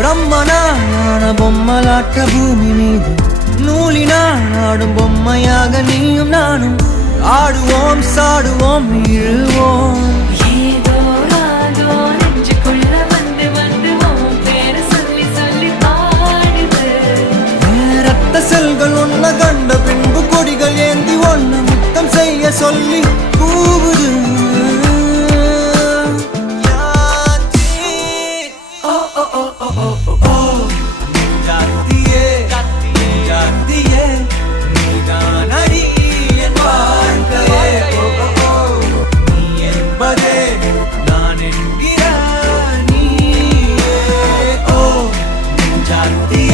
பிரம்மனான பொம்மலாட்ட பூமி மீது நூலினால் ஆடும் பொம்மையாக நீயும் நானும் ஆடுவோம் சாடுவோம் இழுவோம் ஏதோ ராகோ நெஞ்சுக்குள்ள வந்து வந்து உன் பேரை சொல்லி சொல்லி பாடுது ரத்த செல்கள் ஒன்ன கண்ட பின்பு கொடிகள் ஏந்தி ஒன்ன முத்தம் செய்ய சொல்லி கூவுது நான் என்கிறார் நீயே ஓ நெஞ்சாத்தியே